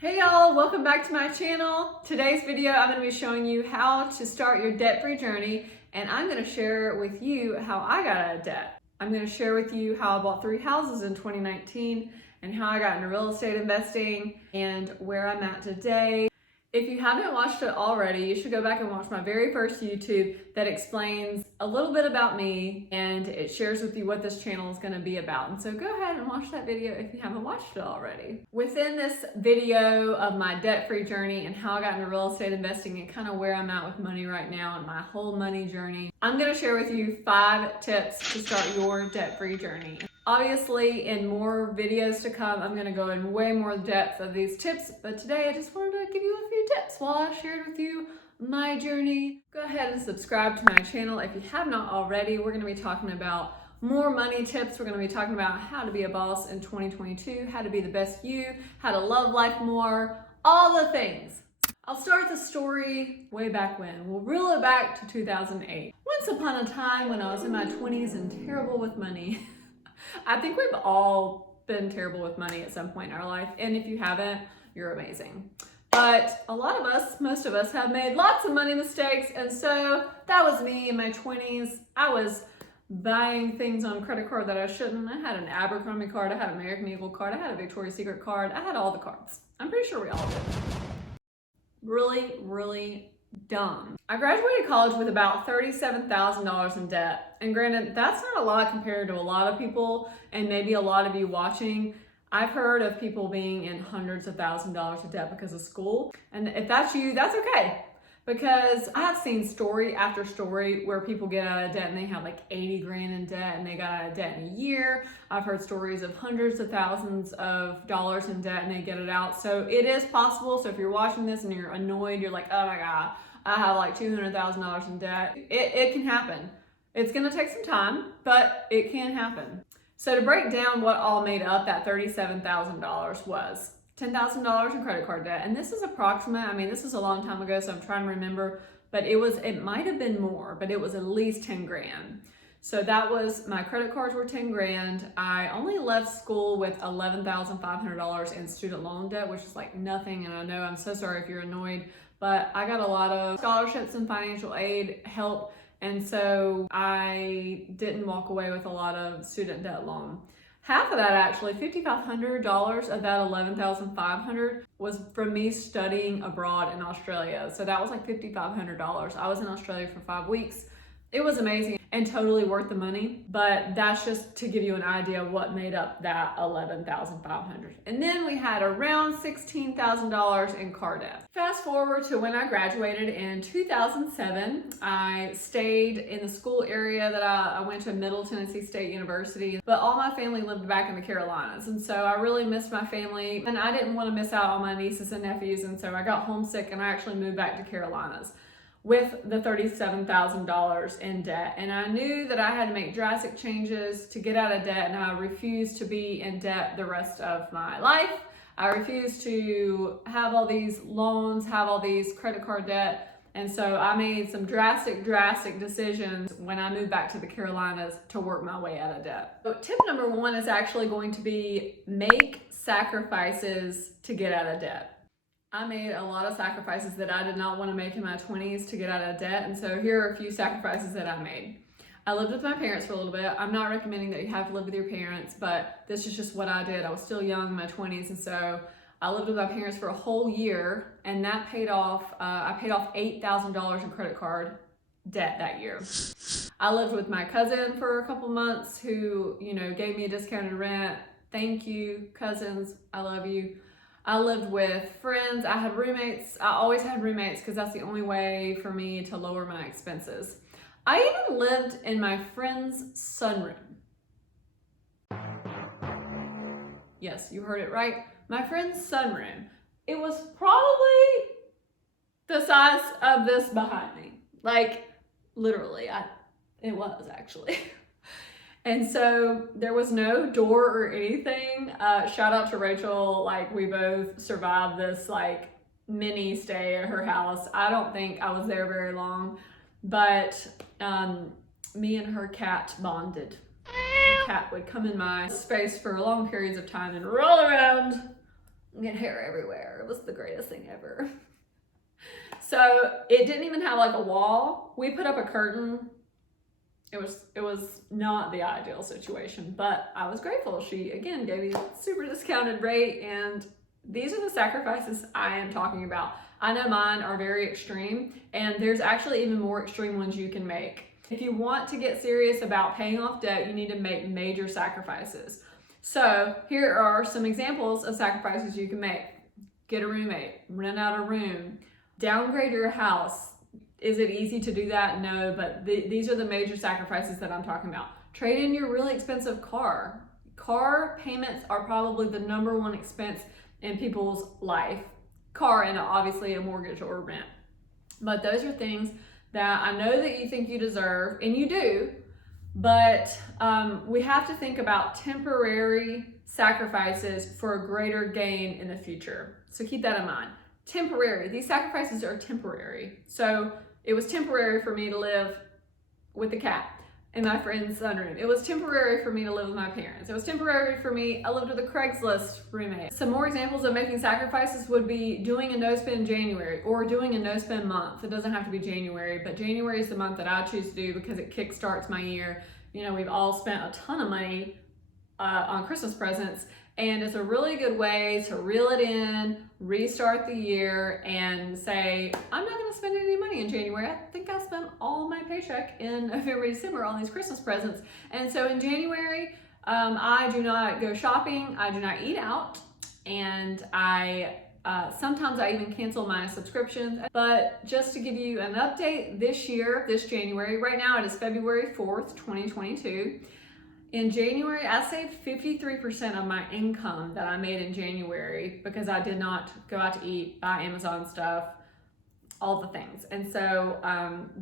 Hey y'all, welcome back to my channel. Today's video, I'm going to be showing you how to start your debt-free journey, and I'm going to share with you how I got out of debt. I'm going to share with you how I bought 3 houses in 2019 and how I got into real estate investing and where I'm at today. If you haven't watched it already, you should go back and watch my very first YouTube that explains a little bit about me, and it shares with you what this channel is going to be about. And so go ahead and watch that video if you haven't watched it already. Within this video of my debt-free journey and how I got into real estate investing and kind of where I'm at with money right now and my whole money journey, I'm going to share with you 5 tips to start your debt-free journey. Obviously, in more videos to come, I'm going to go in way more depth of these tips, but today I just wanted to give you a few tips while I shared with you my journey. Go ahead and subscribe to my channel if you have not already. We're going to be talking about more money tips. We're going to be talking about how to be a boss in 2022, how to be the best you, how to love life more, all the things. I'll start the story way back when. We'll reel it back to 2008. Once upon a time when I was in my 20s and terrible with money. I think we've all been terrible with money at some point in our life, and if you haven't, you're amazing. But a lot of us, most of us, have made lots of money mistakes, and so that was me in my 20s. I was buying things on credit card that I shouldn't. I had an Abercrombie card, I had an American Eagle card, I had a Victoria's Secret card, I had all the cards. I'm pretty sure we all did. Really dumb. I graduated college with about $37,000 in debt. And granted, that's not a lot compared to a lot of people and maybe a lot of you watching. I've heard of people being in hundreds of thousands of dollars of debt because of school. And if that's you, that's okay. Because I have seen story after story where people get out of debt and they have like 80 grand in debt and they got out of debt in a year. I've heard stories of hundreds of thousands of dollars in debt and they get it out. So it is possible. So if you're watching this and you're annoyed, you're like, oh my God, I have like $200,000 in debt. It can happen. It's gonna take some time, but it can happen. So to break down what all made up that $37,000 was $10,000 in credit card debt. And this is approximate. I mean, this is a long time ago, so I'm trying to remember, but it might have been more, but it was at least 10 grand. So that was, my credit cards were 10 grand. I only left school with $11,500 in student loan debt, which is like nothing. And I know, I'm so sorry if you're annoyed, but I got a lot of scholarships and financial aid help. And so I didn't walk away with a lot of student debt loan. Half of that, actually, $5,500 of that $11,500 was from me studying abroad in Australia. So that was like $5,500. I was in Australia for 5 weeks. It was amazing and totally worth the money, but that's just to give you an idea of what made up that $11,500. And then we had around $16,000 in car debt. Fast forward to when I graduated in 2007, I stayed in the school area that I went to Middle Tennessee State University, but all my family lived back in the Carolinas. And so I really missed my family and I didn't want to miss out on my nieces and nephews. And so I got homesick and I actually moved back to Carolinas with the $37,000 in debt. And I knew that I had to make drastic changes to get out of debt, and I refused to be in debt the rest of my life. I refused to have all these loans, have all these credit card debt. And so I made some drastic decisions when I moved back to the Carolinas to work my way out of debt. So tip number 1 is actually going to be make sacrifices to get out of debt. I made a lot of sacrifices that I did not want to make in my 20s to get out of debt. And so here are a few sacrifices that I made. I lived with my parents for a little bit. I'm not recommending that you have to live with your parents, but this is just what I did. I was still young in my 20s. And so I lived with my parents for a whole year, and that paid off, I paid off $8,000 in credit card debt that year. I lived with my cousin for a couple months who, gave me a discounted rent. Thank you, cousins. I love you. I lived with friends. I had roommates. I always had roommates because that's the only way for me to lower my expenses. I even lived in my friend's sunroom. Yes, you heard it right. My friend's sunroom. It was probably the size of this behind me. Like, literally, it was actually. And so there was no door or anything. Shout out to Rachel. Like, we both survived this like mini stay at her house. I don't think I was there very long, but me and her cat bonded. The cat would come in my space for long periods of time and roll around get hair everywhere. It was the greatest thing ever. So it didn't even have like a wall. We put up a curtain. It was not the ideal situation, but I was grateful. She, again, gave me a super discounted rate, and these are the sacrifices I am talking about. I know mine are very extreme, and there's actually even more extreme ones you can make. If you want to get serious about paying off debt, you need to make major sacrifices. So here are some examples of sacrifices you can make. Get a roommate, rent out a room, downgrade your house. Is it easy to do that? No, but these are the major sacrifices that I'm talking about. Trade in your really expensive car. Car payments are probably the number one expense in people's life. Car and obviously a mortgage or rent. But those are things that I know that you think you deserve, and you do, but we have to think about temporary sacrifices for a greater gain in the future. So keep that in mind. Temporary. These sacrifices are temporary. So it was temporary for me to live with the cat in my friend's sunroom. It was temporary for me to live with my parents. It was temporary for me. I lived with a Craigslist roommate. Some more examples of making sacrifices would be doing a no-spend January or doing a no-spend month. It doesn't have to be January, but January is the month that I choose to do because it kickstarts my year. You know, we've all spent a ton of money on Christmas presents, and it's a really good way to reel it in, restart the year, and say, I'm not going to spend any money in January. I think I spent all my paycheck in November, December on these Christmas presents. And so in January, I do not go shopping, I do not eat out, and sometimes I even cancel my subscriptions. But just to give you an update, this January, right now it is February 4th, 2022. In January, I saved 53% of my income that I made in January because I did not go out to eat, buy Amazon stuff, all the things. And so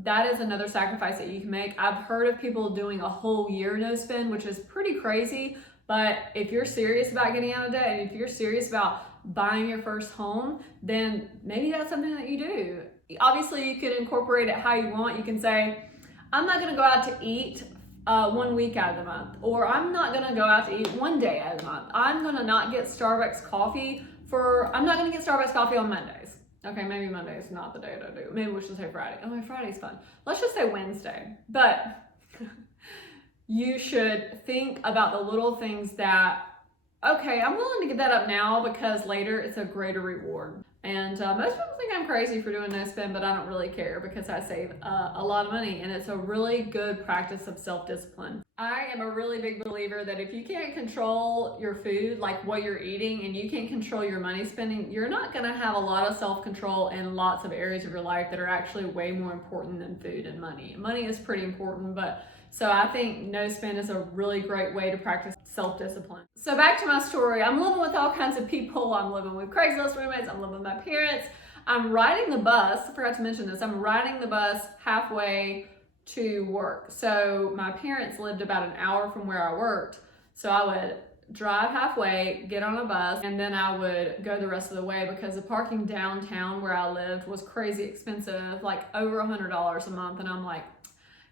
that is another sacrifice that you can make. I've heard of people doing a whole year no spend, which is pretty crazy. But if you're serious about getting out of debt, and if you're serious about buying your first home, then maybe that's something that you do. Obviously, you can incorporate it how you want. You can say, I'm not going to go out to eat 1 week out of the month, or I'm not gonna go out to eat 1 day out of the month. I'm gonna not get Starbucks coffee I'm not gonna get Starbucks coffee on Mondays. Okay, maybe Monday is not the day to do. Maybe we should say Friday. Oh, Friday's fun. Let's just say Wednesday. But you should think about the little things that, okay, I'm willing to give that up now because later it's a greater reward. And most people think I'm crazy for doing no spend, but I don't really care because I save a lot of money, and it's a really good practice of self-discipline. I am a really big believer that if you can't control your food, like what you're eating, and you can't control your money spending, you're not gonna have a lot of self-control in lots of areas of your life that are actually way more important than food and money. Money is pretty important, but so I think no spend is a really great way to practice self-discipline. So back to my story. I'm living with all kinds of people. I'm living with Craigslist roommates. I'm living with my parents. I'm riding the bus. I forgot to mention this. I'm riding the bus halfway to work. So my parents lived about an hour from where I worked. So I would drive halfway, get on a bus, and then I would go the rest of the way because the parking downtown where I lived was crazy expensive, like over $100 a month. And I'm like,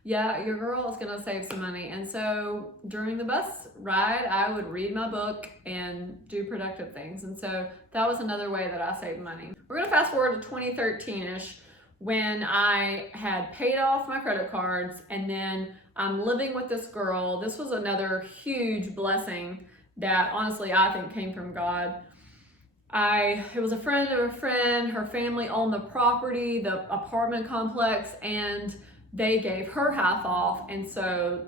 yeah, your girl is gonna save some money. And so during the bus ride, I would read my book and do productive things. And so that was another way that I saved money. We're gonna fast forward to 2013-ish when I had paid off my credit cards, and then I'm living with this girl. This was another huge blessing that honestly I think came from God. It was a friend of a friend. Her family owned the property, the apartment complex, and they gave her half off. And so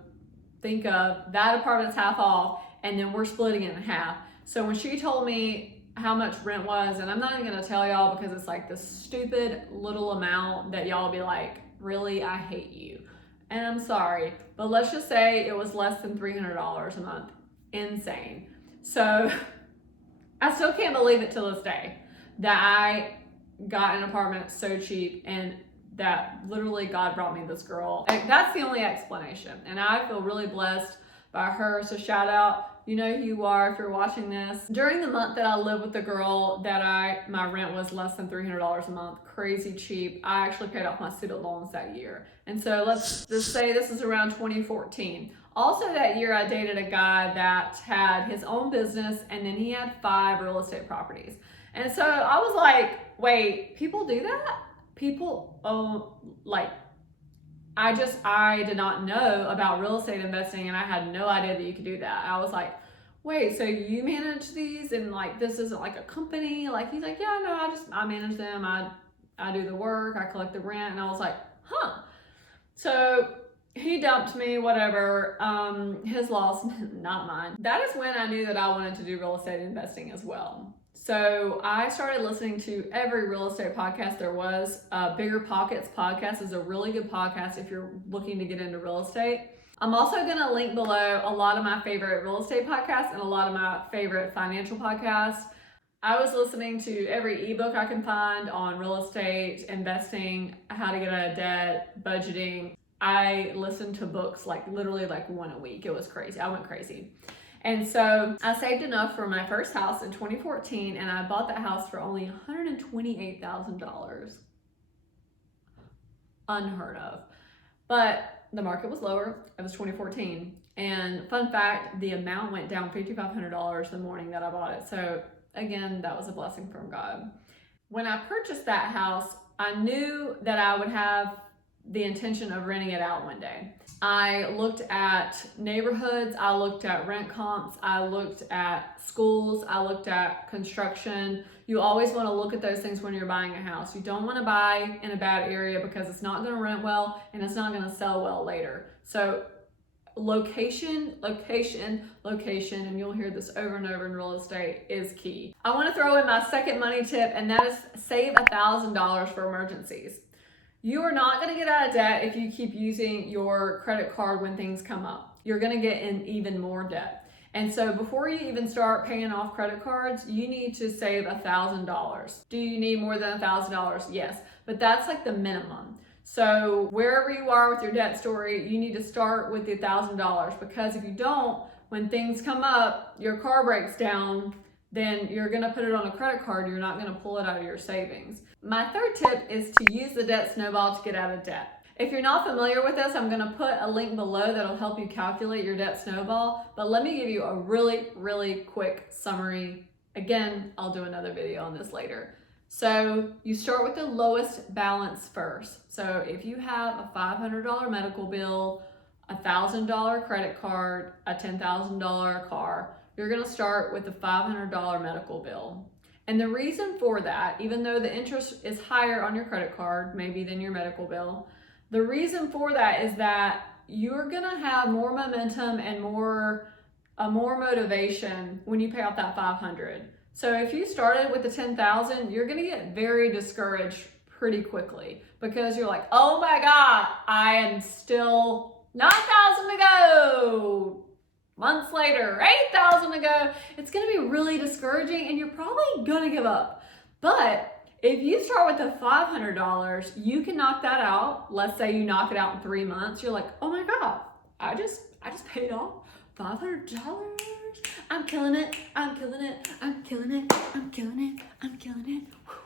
think of that apartment's half off, and then we're splitting it in half. So when she told me how much rent was, and I'm not even gonna tell y'all because it's like this stupid little amount that y'all be like, really, I hate you. And I'm sorry, but let's just say it was less than $300 a month. Insane. So I still can't believe it till this day that I got an apartment so cheap, and that literally God brought me this girl. That's the only explanation. And I feel really blessed by her. So shout out, You know who you are if you're watching this. During the month that I lived with the girl that my rent was less than $300 a month, crazy cheap, I actually paid off my student loans that year. And so let's just say this is around 2014. Also that year I dated a guy that had his own business and then he had 5 real estate properties. And so I was like, wait, people do that? People own, like, I did not know about real estate investing and I had no idea that you could do that. I was like, wait, so you manage these and like this isn't like a company? Like he's like, yeah, no, I manage them. I do the work, I collect the rent. And I was like, huh. So he dumped me, whatever. His loss, not mine. That is when I knew that I wanted to do real estate investing as well. So I started listening to every real estate podcast there was. Bigger Pockets podcast is a really good podcast if you're looking to get into real estate. I'm also going to link below a lot of my favorite real estate podcasts and a lot of my favorite financial podcasts. I was listening to every ebook I can find on real estate, investing, how to get out of debt, budgeting. I listened to books literally one a week. It was crazy. I went crazy. And so I saved enough for my first house in 2014 and I bought that house for only $128,000. Unheard of. But the market was lower. It was 2014. And fun fact, the amount went down $5,500 the morning that I bought it. So again, that was a blessing from God. When I purchased that house, I knew that I would have the intention of renting it out one day. I looked at neighborhoods, I looked at rent comps, I looked at schools, I looked at construction. You always want to look at those things when you're buying a house. You don't want to buy in a bad area because it's not going to rent well and it's not going to sell well later. So location, location, location, and you'll hear this over and over in real estate, is key. I want to throw in my second money tip, and that is save $1,000 for emergencies. You are not going to get out of debt if you keep using your credit card when things come up. You're going to get in even more debt. And so before you even start paying off credit cards, you need to save $1,000. Do you need more than $1,000? Yes, but that's like the minimum. So wherever you are with your debt story, you need to start with the $1,000, because if you don't, when things come up, your car breaks down, then you're going to put it on a credit card. You're not going to pull it out of your savings. My third tip is to use the debt snowball to get out of debt. If you're not familiar with this, I'm going to put a link below that'll help you calculate your debt snowball. But let me give you a really, really quick summary. Again, I'll do another video on this later. So you start with the lowest balance first. So if you have a $500 medical bill, a $1,000 credit card, a $10,000 car, you're going to start with a $500 medical bill. And the reason for that, even though the interest is higher on your credit card, maybe than your medical bill, the reason for that is that you're going to have more momentum and more motivation when you pay off that $500. So if you started with the $10,000, you're going to get very discouraged pretty quickly, because you're like, oh my God, I am still $9,000 to go. Months later, $8,000 to go. It's going to be really discouraging and you're probably going to give up. But if you start with the $500, you can knock that out. Let's say you knock it out in 3 months. You're like, oh my God, I just paid off $500. I'm killing it. I'm killing it. I'm killing it. I'm killing it. I'm killing it. Whew.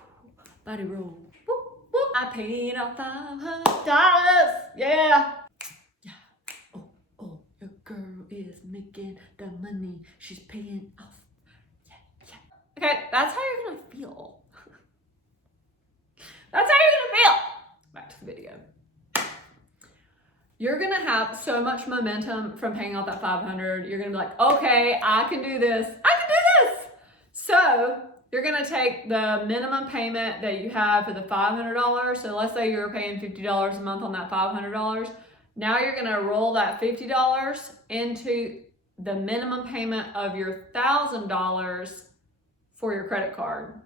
Body roll. Woo, woo. I paid off $500. Yeah. Girl is making the money, she's paying off. Yeah. Okay, that's how you're gonna feel. That's how you're gonna feel. Back to the video. You're gonna have so much momentum from paying off that $500. You're gonna be like, okay, I can do this. I can do this. So you're gonna take the minimum payment that you have for the $500. So let's say you're paying $50 a month on that $500. Now you're going to roll that $50 into the minimum payment of your $1,000 for your credit card.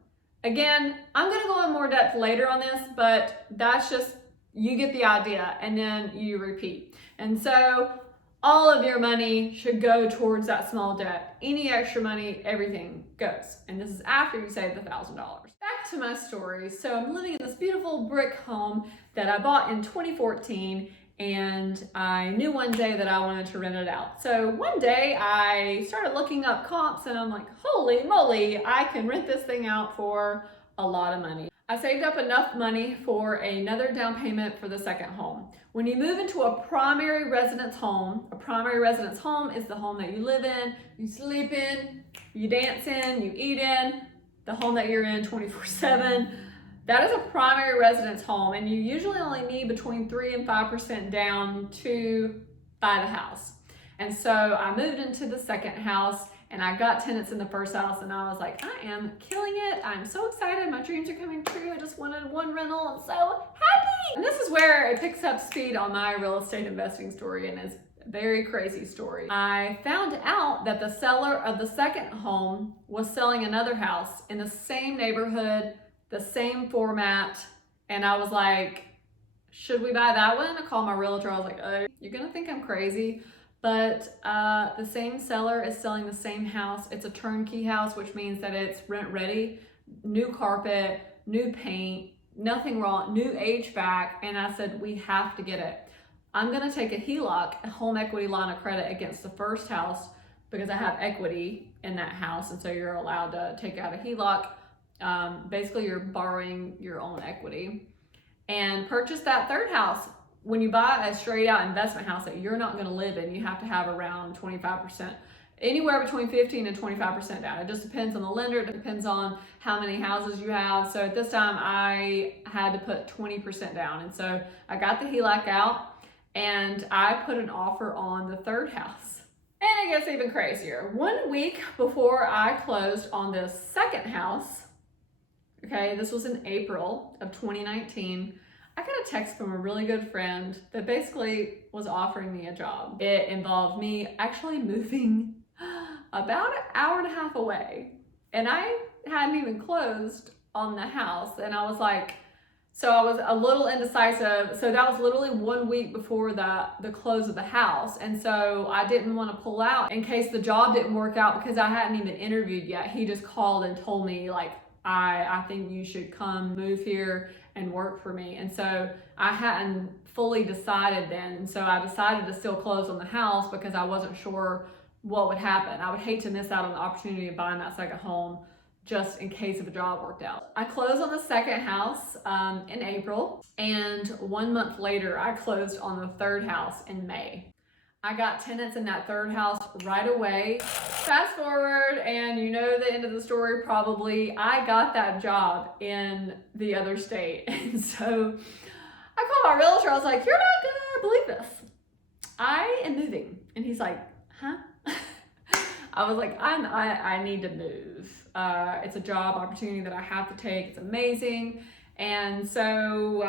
Again, I'm going to go in more depth later on this, but that's just, you get the idea, and then you repeat. And so all of your money should go towards that small debt. Any extra money, everything goes. And this is after you save the $1,000. Back to my story. So I'm living in this beautiful brick home that I bought in 2014. and I knew one day that I wanted to rent it out. So one day I started looking up comps and I'm like, holy moly, I can rent this thing out for a lot of money. I saved up enough money for another down payment for the second home. When you move into a primary residence home is the home that you live in, you sleep in, you dance in, you eat in, the home that you're in 24/7. That is a primary residence home, and you usually only need between 3 and 5% down to buy the house. And so I moved into the second house, and I got tenants in the first house, and I was like, I am killing it. I'm so excited. My dreams are coming true. I just wanted one rental. I'm so happy. And this is where it picks up speed on my real estate investing story, and it's a very crazy story. I found out that the seller of the second home was selling another house in the same neighborhood, the same format, and I was like, should we buy that one? I called my realtor. I was like, oh, you're gonna think I'm crazy, but the same seller is selling the same house. It's a turnkey house, which means that it's rent ready, new carpet, new paint, nothing wrong, new HVAC, and I said, we have to get it. I'm gonna take a HELOC, a home equity line of credit, against the first house because I have equity in that house, and so you're allowed to take out a HELOC. Basically you're borrowing your own equity, and purchase that third house. When you buy a straight out investment house that you're not going to live in, you have to have around 25%, anywhere between 15 and 25% down. It just depends on the lender. It depends on how many houses you have. So at this time I had to put 20% down. And so I got the HELOC out and I put an offer on the third house. And it gets even crazier. 1 week before I closed on this second house, okay, this was in April of 2019, I got a text from a really good friend that basically was offering me a job. It involved me actually moving about an hour and a half away, and I hadn't even closed on the house, and I was like, so I was a little indecisive. So that was literally 1 week before the close of the house, and so I didn't want to pull out in case the job didn't work out because I hadn't even interviewed yet. He just called and told me, like, I think you should come move here and work for me. And so I hadn't fully decided then. And so I decided to still close on the house because I wasn't sure what would happen. I would hate to miss out on the opportunity of buying that second home just in case if a job worked out. I closed on the second house in April, and 1 month later I closed on the third house in May. I got tenants in that third house right away. Fast forward, and you know the end of the story probably. I got that job in the other state. And so I called my realtor. I was like, you're not gonna believe this. I am moving. And he's like, huh? I was like, I need to move. It's a job opportunity that I have to take. It's amazing. And so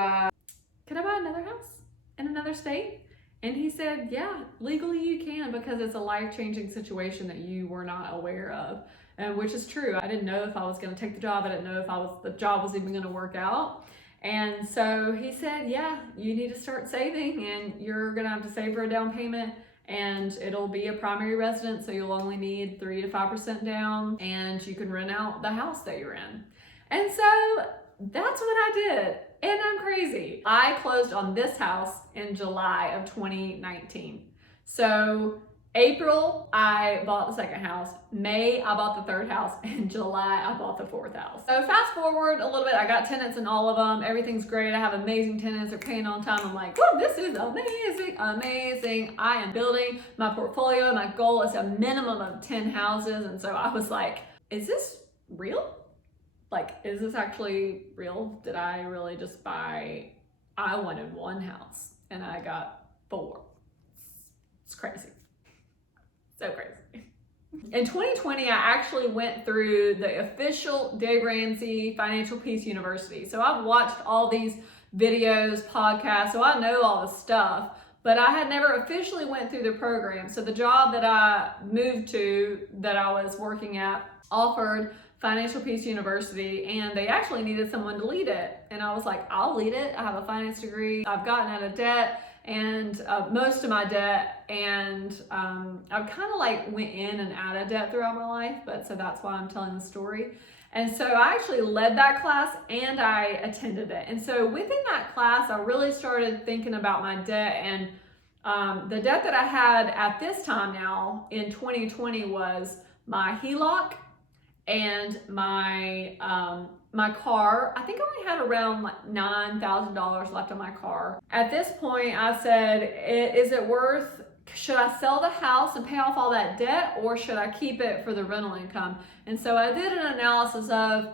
can I buy another house in another state? And he said, yeah, legally you can, because it's a life-changing situation that you were not aware of, and which is true. I didn't know if I was going to take the job. I didn't know if the job was even going to work out. And so he said, yeah, you need to start saving, and you're going to have to save for a down payment, and it'll be a primary residence, so you'll only need 3 to 5% down, and you can rent out the house that you're in. And so that's what I did. And I'm crazy. I closed on this house in July of 2019. So April, I bought the second house. May, I bought the third house. And July, I bought the fourth house. So fast forward a little bit, I got tenants in all of them. Everything's great. I have amazing tenants. They're paying on time. I'm like, whoa, this is amazing, amazing. I am building my portfolio. My goal is a minimum of 10 houses. And so I was like, is this real? Like, is this actually real? Did I really just buy? I wanted one house and I got 4. It's crazy. So crazy. In 2020, I actually went through the official Dave Ramsey Financial Peace University. So I've watched all these videos, podcasts, so I know all the stuff, but I had never officially went through the program. So the job that I moved to, that I was working at, offered Financial Peace University, and they actually needed someone to lead it. And I was like, I'll lead it. I have a finance degree. I've gotten out of debt, and most of my debt, and I've kind of like went in and out of debt throughout my life, but so that's why I'm telling the story. And so I actually led that class and I attended it. And so within that class, I really started thinking about my debt, and the debt that I had at this time now in 2020 was my HELOC and my my car. I think I only had around like $9,000 left on my car. At this point, I said, is it worth, should I sell the house and pay off all that debt, or should I keep it for the rental income? And so I did an analysis of,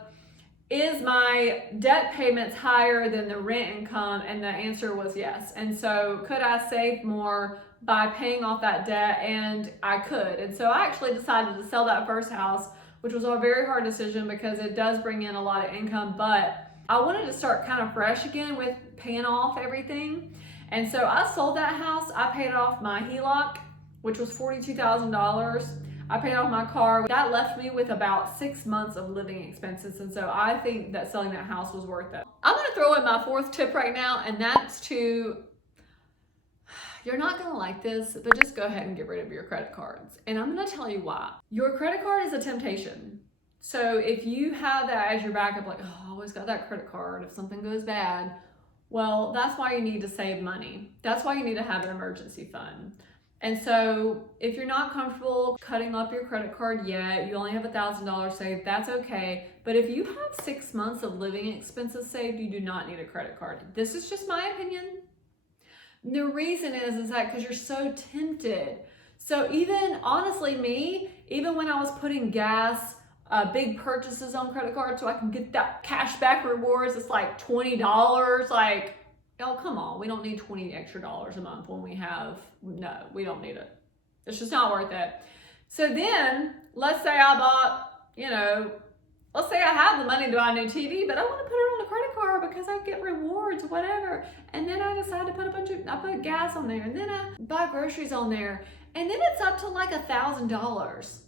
is my debt payments higher than the rent income? And the answer was yes. And so could I save more by paying off that debt? And I could. And so I actually decided to sell that first house, which was a very hard decision because it does bring in a lot of income, but I wanted to start kind of fresh again with paying off everything. And so I sold that house. I paid off my HELOC, which was $42,000. I paid off my car. That left me with about 6 months of living expenses. And so I think that selling that house was worth it. I'm gonna throw in my fourth tip right now, and that's to, you're not gonna like this, but just go ahead and get rid of your credit cards. And I'm gonna tell you why. Your credit card is a temptation. So if you have that as your backup, like, oh, I always got that credit card if something goes bad, well, that's why you need to save money. That's why you need to have an emergency fund. And so if you're not comfortable cutting up your credit card yet, you only have $1,000 saved, that's okay. But if you have 6 months of living expenses saved, you do not need a credit card. This is just my opinion. The reason is that because you're so tempted. So even, honestly, even when I was putting gas, big purchases on credit cards so I can get that cash back rewards, it's like $20, like, oh, come on, we don't need $20 extra a month when we have, no, we don't need it. It's just not worth it. So then, let's say I bought, let's say I have the money to buy a new TV, but I want to put it on a credit card because I get rewards, whatever. And then I decide to put I put gas on there, and then I buy groceries on there, and then it's up to like $1,000.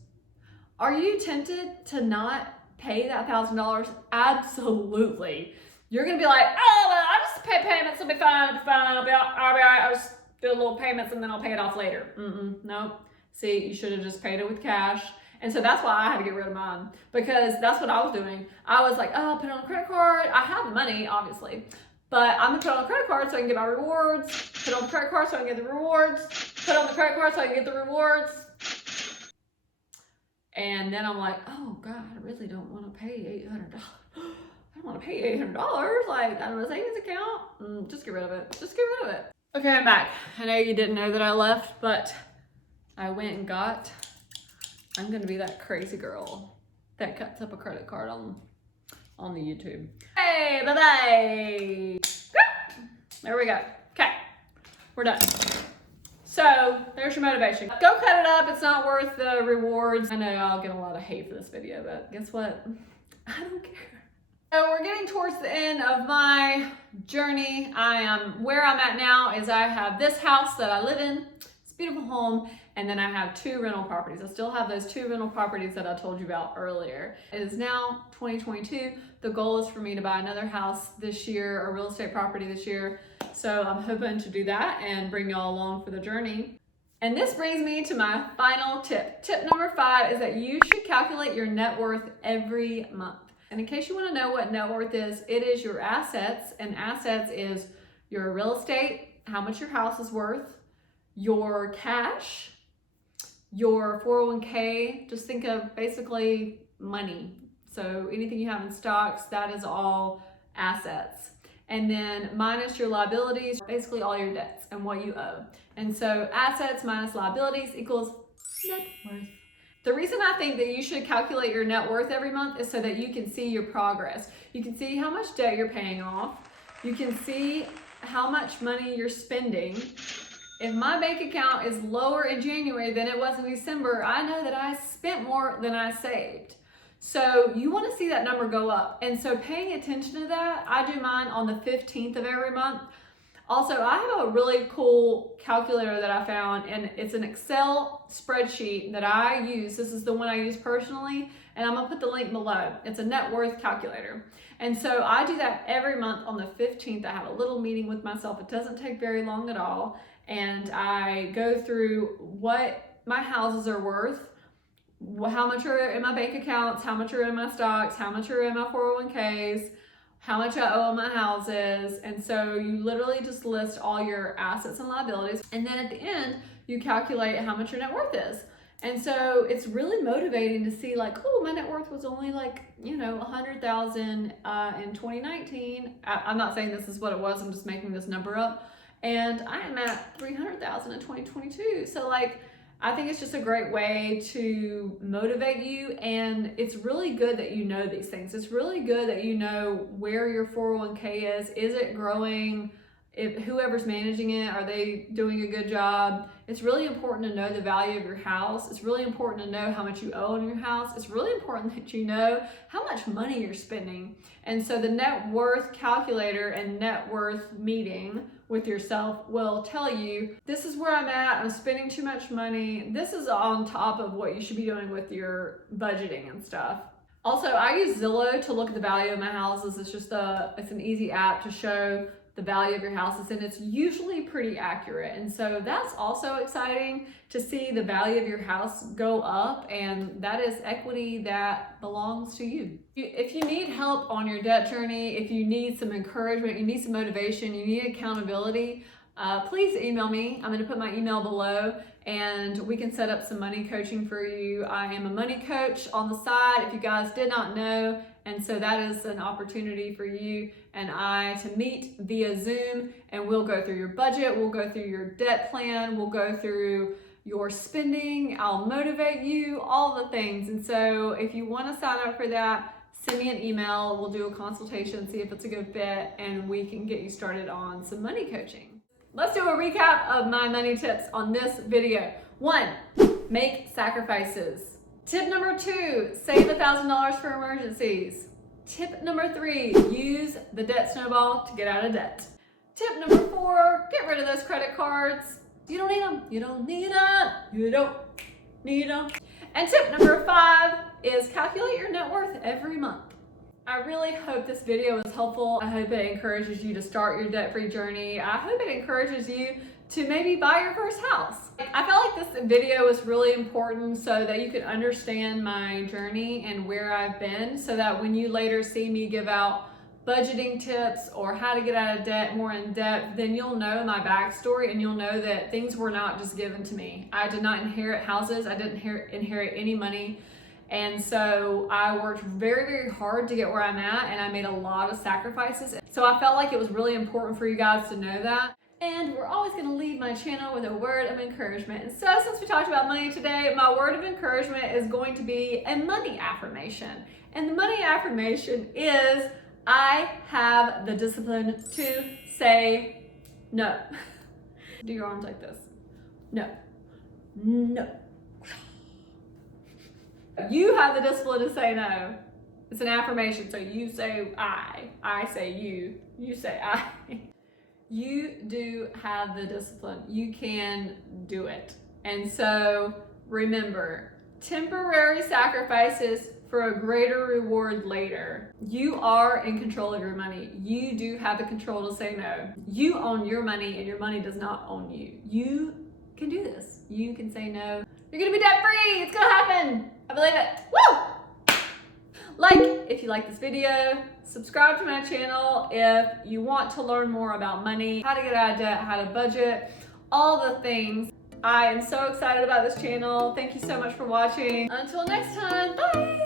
Are you tempted to not pay that $1,000? Absolutely. You're gonna be like, oh, well, I'll just pay payments, it'll be fine, I'll be all right, I'll just do a little payments and then I'll pay it off later. Nope. See, you should have just paid it with cash. And so that's why I had to get rid of mine, because that's what I was doing. I was like, oh, I'll put it on a credit card. I have the money, obviously, but I'm gonna put it on a credit card so I can get my rewards, put it on the credit card so I can get the rewards, put it on the credit card so I can get the rewards. And then I'm like, oh God, I really don't want to pay $800. I don't want to pay $800 like out of a savings account. Just get rid of it. Just get rid of it. Okay, I'm back. I know you didn't know that I left, but I went and I'm gonna be that crazy girl that cuts up a credit card on the YouTube. Hey, bye-bye. There we go. Okay, we're done. So there's your motivation. Go cut it up. It's not worth the rewards. I know I'll get a lot of hate for this video, but guess what? I don't care. So we're getting towards the end of my journey. Where I'm at now is I have this house that I live in. It's a beautiful home. And then I have 2 rental properties. I still have those 2 rental properties that I told you about earlier. It is now 2022. The goal is for me to buy another house this year, a real estate property this year. So I'm hoping to do that and bring y'all along for the journey. And this brings me to my final tip. Tip number 5 is that you should calculate your net worth every month. And in case you want to know what net worth is, it is your assets, and assets is your real estate, how much your house is worth, your cash, your 401k, just think of basically money. So anything you have in stocks, that is all assets. And then minus your liabilities, basically all your debts and what you owe. And so assets minus liabilities equals net worth. The reason I think that you should calculate your net worth every month is so that you can see your progress. You can see how much debt you're paying off. You can see how much money you're spending. If my bank account is lower in January than it was in December, I know that I spent more than I saved. So you want to see that number go up. And so paying attention to that, I do mine on the 15th of every month. Also, I have a really cool calculator that I found, and it's an Excel spreadsheet that I use. This is the one I use personally, and I'm gonna put the link below. It's a net worth calculator. And so I do that every month on the 15th. I have a little meeting with myself. It doesn't take very long at all. And I go through what my houses are worth, how much are in my bank accounts, how much are in my stocks, how much are in my 401ks, how much I owe on my houses. And so you literally just list all your assets and liabilities. And then at the end, you calculate how much your net worth is. And so it's really motivating to see like, oh, my net worth was only like, 100,000 in 2019. I'm not saying this is what it was. I'm just making this number up. And I am at 300,000 in 2022. So like, I think it's just a great way to motivate you, and it's really good that you know these things. It's really good that you know where your 401k is. Is it growing? If whoever's managing it, are they doing a good job? It's really important to know the value of your house. It's really important to know how much you owe on your house. It's really important that you know how much money you're spending. And so the net worth calculator and net worth meeting with yourself will tell you, this is where I'm at, I'm spending too much money. This is on top of what you should be doing with your budgeting and stuff. Also, I use Zillow to look at the value of my houses. It's an easy app to show the value of your houses, and it's usually pretty accurate. And so that's also exciting to see the value of your house go up, and that is equity that belongs to you. If you need help on your debt journey, if you need some encouragement, you need some motivation, you need accountability, please email me. I'm going to put my email below, and we can set up some money coaching for you. I am a money coach on the side, if you guys did not know. And so that is an opportunity for you and I to meet via Zoom, and we'll go through your budget, we'll go through your debt plan, we'll go through your spending, I'll motivate you, all the things. And so if you want to sign up for that, send me an email, we'll do a consultation, see if it's a good fit, and we can get you started on some money coaching. Let's do a recap of my money tips on this video. 1, make sacrifices. Tip number 2, save $1,000 for emergencies. Tip number 3, use the debt snowball to get out of debt. Tip number 4, get rid of those credit cards. You don't need them. You don't need them. You don't need them. And tip number 5 is calculate your net worth every month. I really hope this video was helpful. I hope it encourages you to start your debt-free journey. I hope it encourages you to maybe buy your first house. I felt like this video was really important so that you could understand my journey and where I've been, so that when you later see me give out budgeting tips or how to get out of debt more in depth, then you'll know my backstory and you'll know that things were not just given to me. I did not inherit houses. I didn't inherit any money. And so I worked very, very hard to get where I'm at, and I made a lot of sacrifices. So I felt like it was really important for you guys to know that. And we're always going to leave my channel with a word of encouragement. And so since we talked about money today, my word of encouragement is going to be a money affirmation. And the money affirmation is, I have the discipline to say no. Do your arms like this. No. No. You have the discipline to say no. It's an affirmation. So you say I say you say I. You do have the discipline. You can do it. And so remember, temporary sacrifices for a greater reward later. You are in control of your money. You do have the control to say no. You own your money, and your money does not own you. You can do this. You can say no. You're gonna be debt free. It's gonna happen. I believe it. Woo! Like if you like this video, subscribe to my channel if you want to learn more about money, how to get out of debt, how to budget, all the things. I am so excited about this channel. Thank you so much for watching. Until next time, bye!